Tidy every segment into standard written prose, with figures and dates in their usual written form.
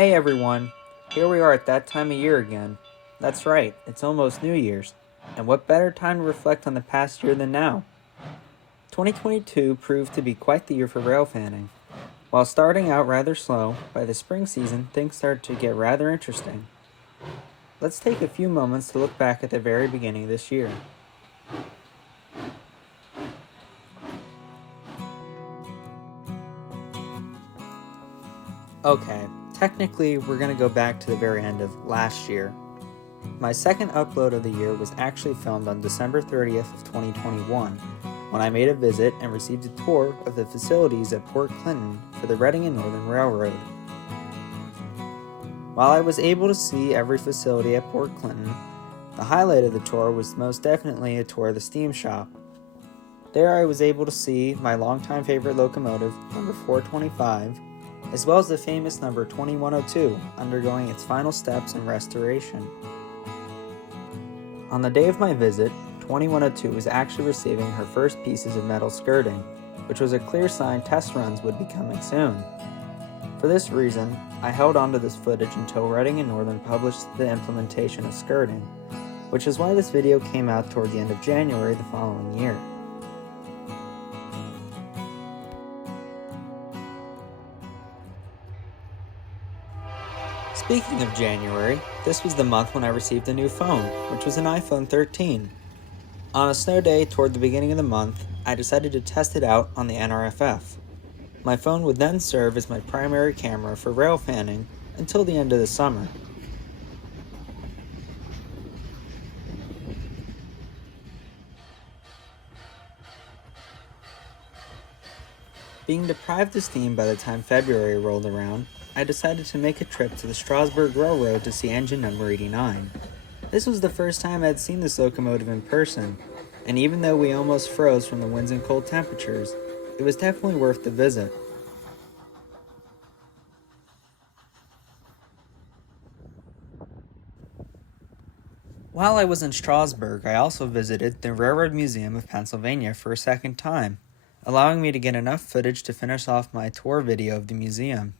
Hey everyone, here we are at that time of year again. That's right, it's almost New Year's. And what better time to reflect on the past year than now? 2022 proved to be quite the year for railfanning. While starting out rather slow, by the spring season things started to get rather interesting. Let's take a few moments to look back at the very beginning of this year. Okay, technically we're going to go back to the very end of last year. My second upload of the year was actually filmed on December 30th of 2021, when I made a visit and received a tour of the facilities at Port Clinton for the Reading and Northern Railroad. While I was able to see every facility at Port Clinton, the highlight of the tour was most definitely a tour of the steam shop. There I was able to see my longtime favorite locomotive, number 425, as well as the famous number 2102, undergoing its final steps in restoration. On the day of my visit, 2102 was actually receiving her first pieces of metal skirting, which was a clear sign test runs would be coming soon. For this reason, I held onto this footage until Reading and Northern published the implementation of skirting, which is why this video came out toward the end of January the following year. Speaking of January, this was the month when I received a new phone, which was an iPhone 13. On a snow day toward the beginning of the month, I decided to test it out on the NRFF. My phone would then serve as my primary camera for railfanning until the end of the summer. Being deprived of steam by the time February rolled around, I decided to make a trip to the Strasburg Railroad to see engine number 89. This was the first time I had seen this locomotive in person, and even though we almost froze from the winds and cold temperatures, it was definitely worth the visit. While I was in Strasburg, I also visited the Railroad Museum of Pennsylvania for a second time, allowing me to get enough footage to finish off my tour video of the museum.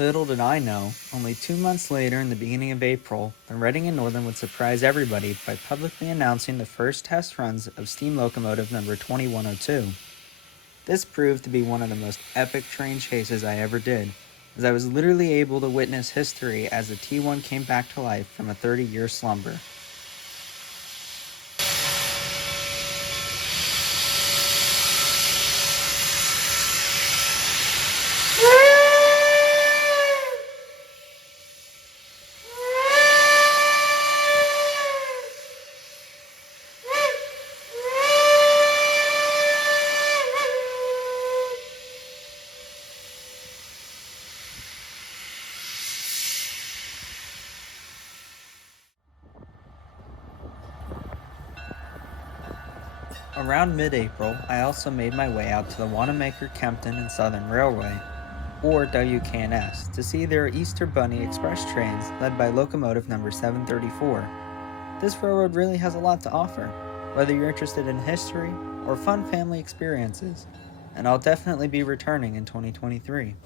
Little did I know, only 2 months later in the beginning of April, the Reading and Northern would surprise everybody by publicly announcing the first test runs of steam locomotive number 2102. This proved to be one of the most epic train chases I ever did, as I was literally able to witness history as the T1 came back to life from a 30-year slumber. Around mid-April, I also made my way out to the Wanamaker-Kempton and Southern Railway, or WKNS, to see their Easter Bunny Express trains led by locomotive number 734. This railroad really has a lot to offer, whether you're interested in history or fun family experiences, and I'll definitely be returning in 2023.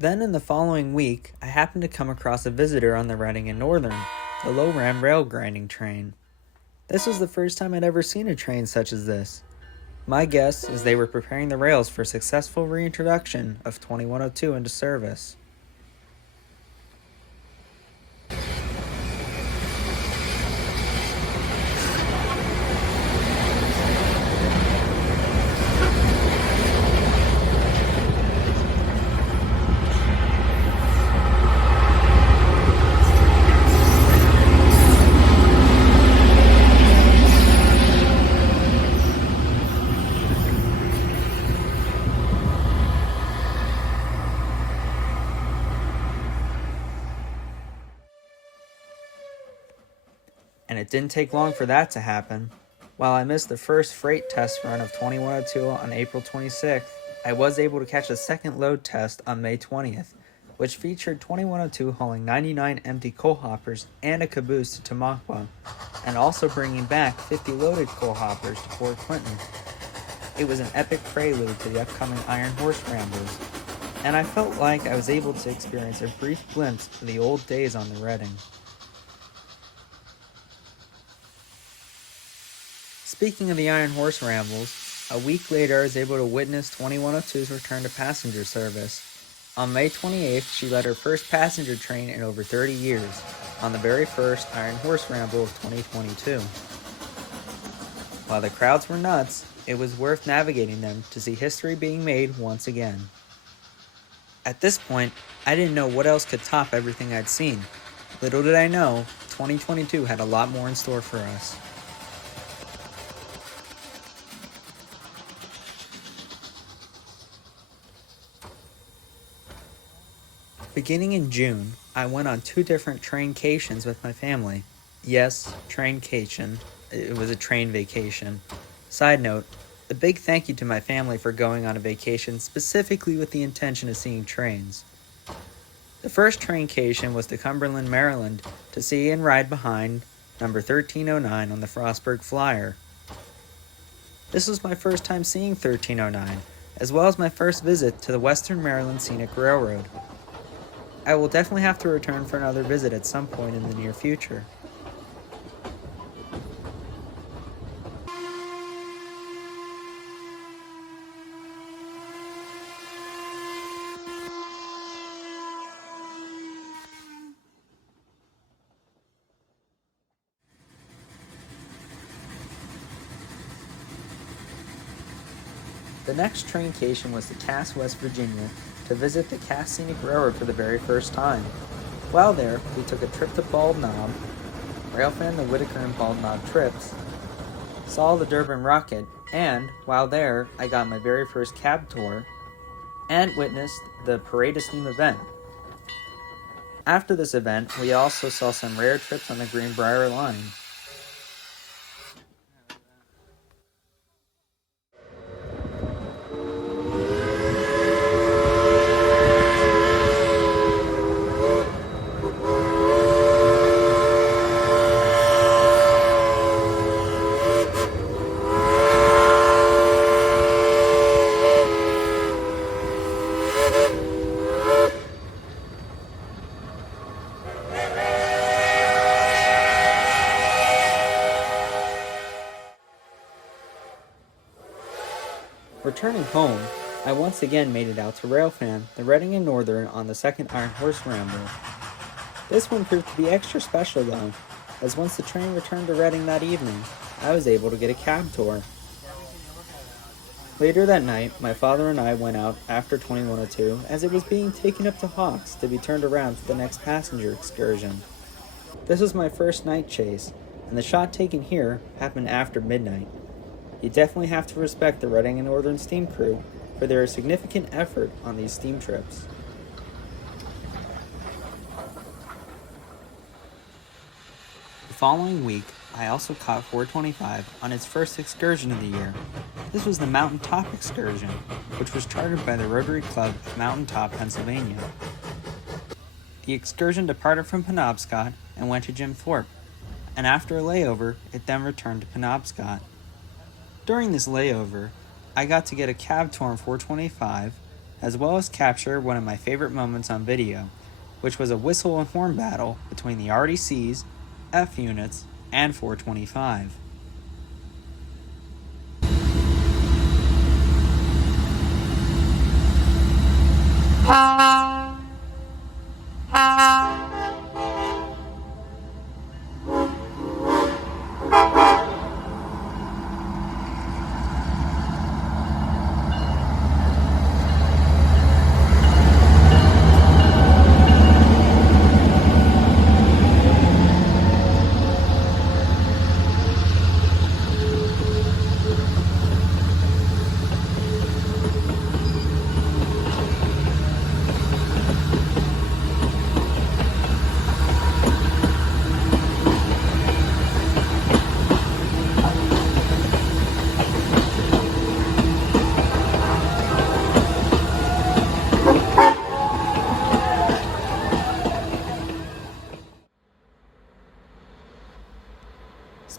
Then in the following week, I happened to come across a visitor on the Reading and Northern, the low-ram rail grinding train. This was the first time I'd ever seen a train such as this. My guess is they were preparing the rails for successful reintroduction of 2102 into service. And it didn't take long for that to happen. While I missed the first freight test run of 2102 on April 26th, I was able to catch a second load test on May 20th, which featured 2102 hauling 99 empty coal hoppers and a caboose to Tamaqua, and also bringing back 50 loaded coal hoppers to Fort Clinton. It was an epic prelude to the upcoming Iron Horse Rambles, and I felt like I was able to experience a brief glimpse of the old days on the Reading. Speaking of the Iron Horse Rambles, a week later I was able to witness 2102's return to passenger service. On May 28th, she led her first passenger train in over 30 years, on the very first Iron Horse Ramble of 2022. While the crowds were nuts, it was worth navigating them to see history being made once again. At this point, I didn't know what else could top everything I'd seen. Little did I know, 2022 had a lot more in store for us. Beginning in June, I went on 2 different traincations with my family. Yes, traincation. It was a train vacation. Side note, a big thank you to my family for going on a vacation specifically with the intention of seeing trains. The first traincation was to Cumberland, Maryland, to see and ride behind number 1309 on the Strasburg Flyer. This was my first time seeing 1309, as well as my first visit to the Western Maryland Scenic Railroad. I will definitely have to return for another visit at some point in the near future. The next traincation was to Cass, West Virginia, to visit the Cass Scenic Railroad for the very first time. While there, we took a trip to Bald Knob, railfan the Whitaker and Bald Knob trips, saw the Durban Rocket, and, while there, I got my very first cab tour, and witnessed the Parade of Steam event. After this event, we also saw some rare trips on the Greenbrier line. Returning home, I once again made it out to Railfan, the Reading and Northern on the second Iron Horse Ramble. This one proved to be extra special though, as once the train returned to Reading that evening, I was able to get a cab tour. Later that night, my father and I went out after 2102 as it was being taken up to Hawks to be turned around for the next passenger excursion. This was my first night chase, and the shot taken here happened after midnight. You definitely have to respect the Reading and Northern Steam crew for their significant effort on these steam trips. The following week, I also caught 425 on its first excursion of the year. This was the Mountain Top excursion, which was chartered by the Rotary Club of Mountain Top, Pennsylvania. The excursion departed from Penobscot and went to Jim Thorpe, and after a layover, it then returned to Penobscot. During this layover, I got to get a cab tour on 425, as well as capture one of my favorite moments on video, which was a whistle and horn battle between the RDCs, F units, and 425.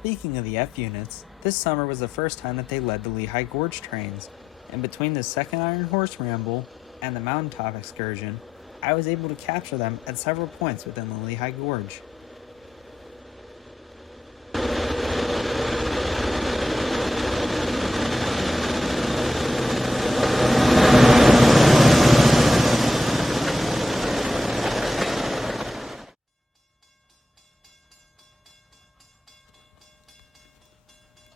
Speaking of the F units, this summer was the first time that they led the Lehigh Gorge trains, and between the second Iron Horse Ramble and the Mountaintop excursion, I was able to capture them at several points within the Lehigh Gorge.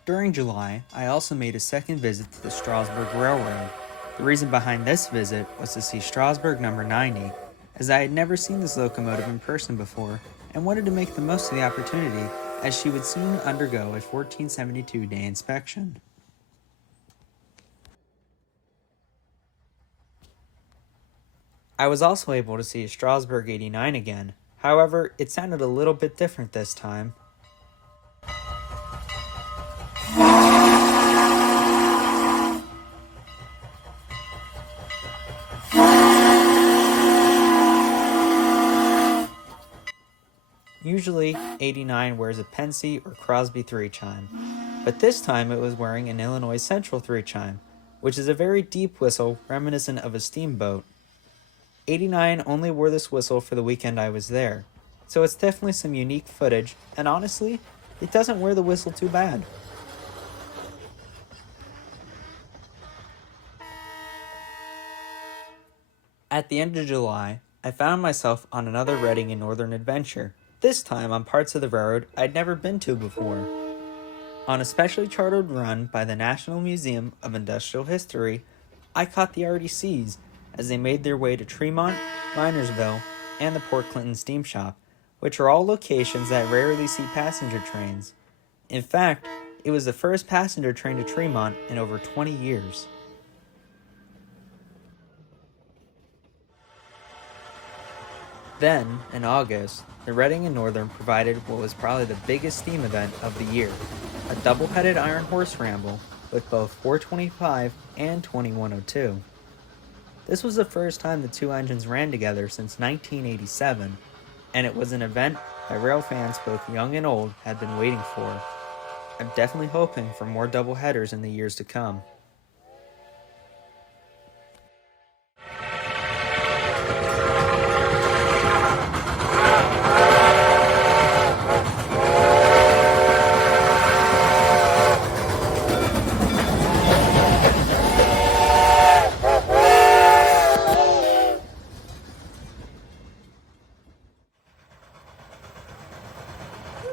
During July, I also made a second visit to the Strasburg Railroad. The reason behind this visit was to see Strasburg number 90, as I had never seen this locomotive in person before and wanted to make the most of the opportunity, as she would soon undergo a 1472-day inspection. I was also able to see Strasburg 89 again. However, it sounded a little bit different this time. Usually, 89 wears a Pensy or Crosby 3 chime, but this time it was wearing an Illinois Central 3 chime, which is a very deep whistle reminiscent of a steamboat. 89 only wore this whistle for the weekend I was there, so it's definitely some unique footage, and honestly, it doesn't wear the whistle too bad. At the end of July, I found myself on another Reading and Northern adventure, this time on parts of the railroad I'd never been to before. On a specially chartered run by the National Museum of Industrial History, I caught the RDCs as they made their way to Tremont, Minersville, and the Port Clinton Steam Shop, which are all locations that rarely see passenger trains. In fact, it was the first passenger train to Tremont in over 20 years. Then, in August, the Reading and Northern provided what was probably the biggest steam event of the year, a double-headed Iron Horse Ramble with both 425 and 2102. This was the first time the two engines ran together since 1987, and it was an event that rail fans both young and old had been waiting for. I'm definitely hoping for more double-headers in the years to come.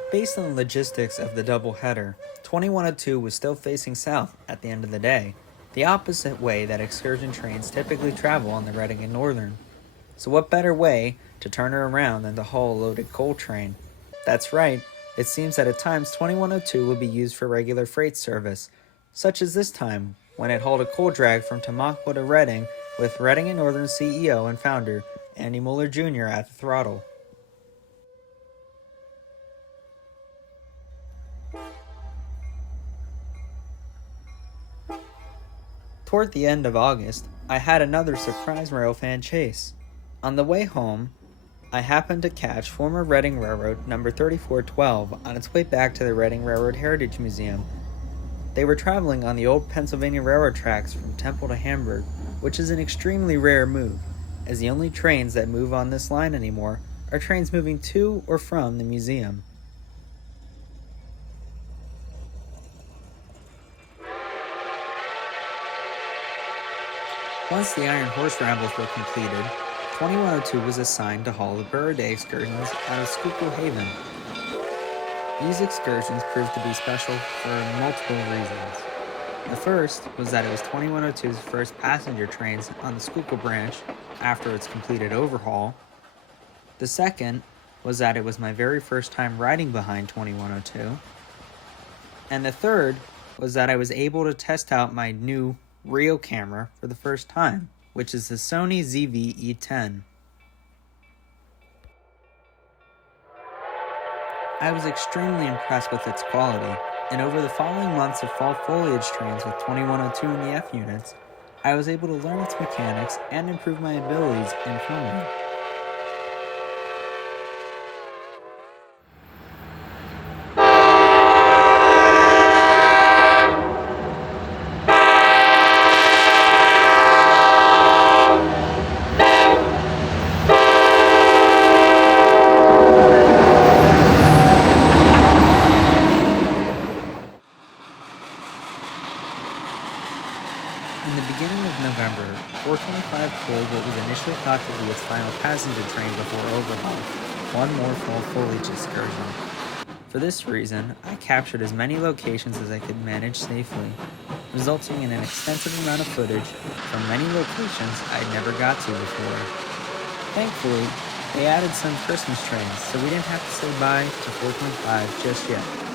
Based on the logistics of the doubleheader, 2102 was still facing south at the end of the day, the opposite way that excursion trains typically travel on the Reading and Northern. So what better way to turn her around than to haul a loaded coal train? That's right, it seems that at times 2102 would be used for regular freight service, such as this time when it hauled a coal drag from Tamaqua to Reading with Reading and Northern CEO and founder Andy Mueller Jr. at the throttle. Toward the end of August, I had another surprise railfan chase. On the way home, I happened to catch former Reading Railroad number 3412 on its way back to the Reading Railroad Heritage Museum. They were traveling on the old Pennsylvania Railroad tracks from Temple to Hamburg, which is an extremely rare move, as the only trains that move on this line anymore are trains moving to or from the museum. Once the Iron Horse Rambles were completed, 2102 was assigned to haul the Burr Day excursions out of Schuylkill Haven. These excursions proved to be special for multiple reasons. The first was that it was 2102's first passenger trains on the Schuylkill branch after its completed overhaul. The second was that it was my very first time riding behind 2102. And the third was that I was able to test out my new Rio camera for the first time, which is the Sony ZV-E10. I was extremely impressed with its quality, and over the following months of fall foliage trains with 2102 in the F units, I was able to learn its mechanics and improve my abilities in filming. initially thought to be its final passenger train before overhaul, one more fall foliage excursion. For this reason, I captured as many locations as I could manage safely, resulting in an extensive amount of footage from many locations I'd never got to before. Thankfully, they added some Christmas trains, so we didn't have to say bye to 4.5 just yet.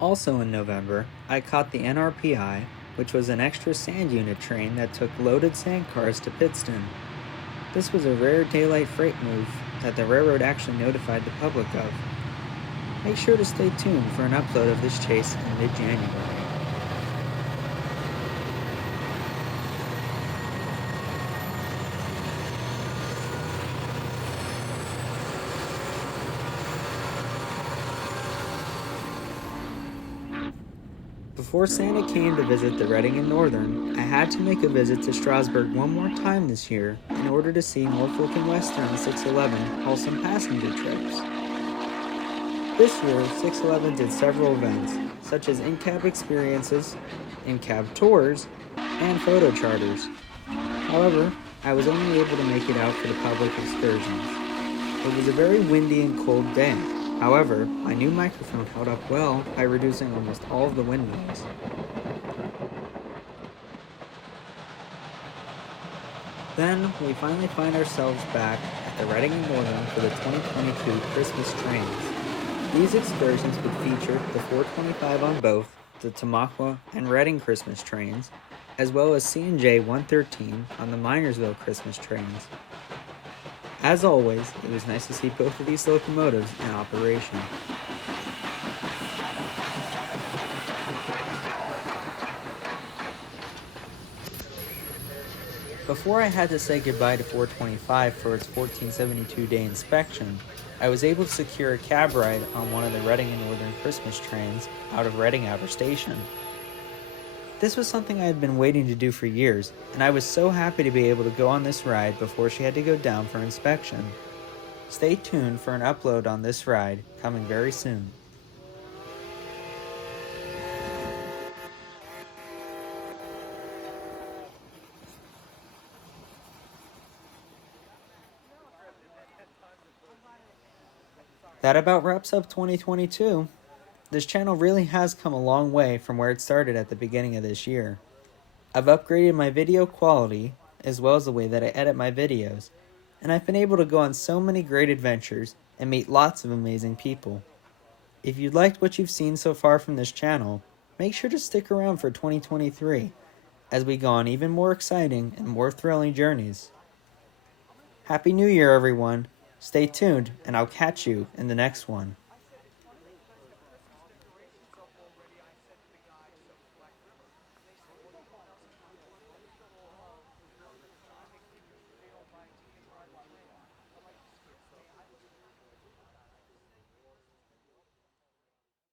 Also in November, I caught the NRPI, which was an extra sand unit train that took loaded sand cars to Pittston. This was a rare daylight freight move that the railroad actually notified the public of. Make sure to stay tuned for an upload of this chase in mid-January. Before Santa came to visit the Reading and Northern, I had to make a visit to Strasburg one more time this year in order to see Norfolk and Western 611 haul some passenger trips. This year, 611 did several events, such as in-cab experiences, in-cab tours, and photo charters. However, I was only able to make it out for the public excursions. It was a very windy and cold day. However, my new microphone held up well by reducing almost all of the wind noise. Then, we finally find ourselves back at the Reading and Northern for the 2022 Christmas trains. These excursions would feature the 425 on both the Tamaqua and Reading Christmas trains, as well as C&J 113 on the Minersville Christmas trains. As always, it was nice to see both of these locomotives in operation. Before I had to say goodbye to 425 for its 1472-day inspection, I was able to secure a cab ride on one of the Reading and Northern Christmas trains out of Reading Outer Station. This was something I had been waiting to do for years, and I was so happy to be able to go on this ride before she had to go down for inspection. Stay tuned for an upload on this ride coming very soon. That about wraps up 2022. This channel really has come a long way from where it started at the beginning of this year. I've upgraded my video quality, as well as the way that I edit my videos, and I've been able to go on so many great adventures and meet lots of amazing people. If you liked what you've seen so far from this channel, make sure to stick around for 2023, as we go on even more exciting and more thrilling journeys. Happy New Year, everyone! Stay tuned, and I'll catch you in the next one.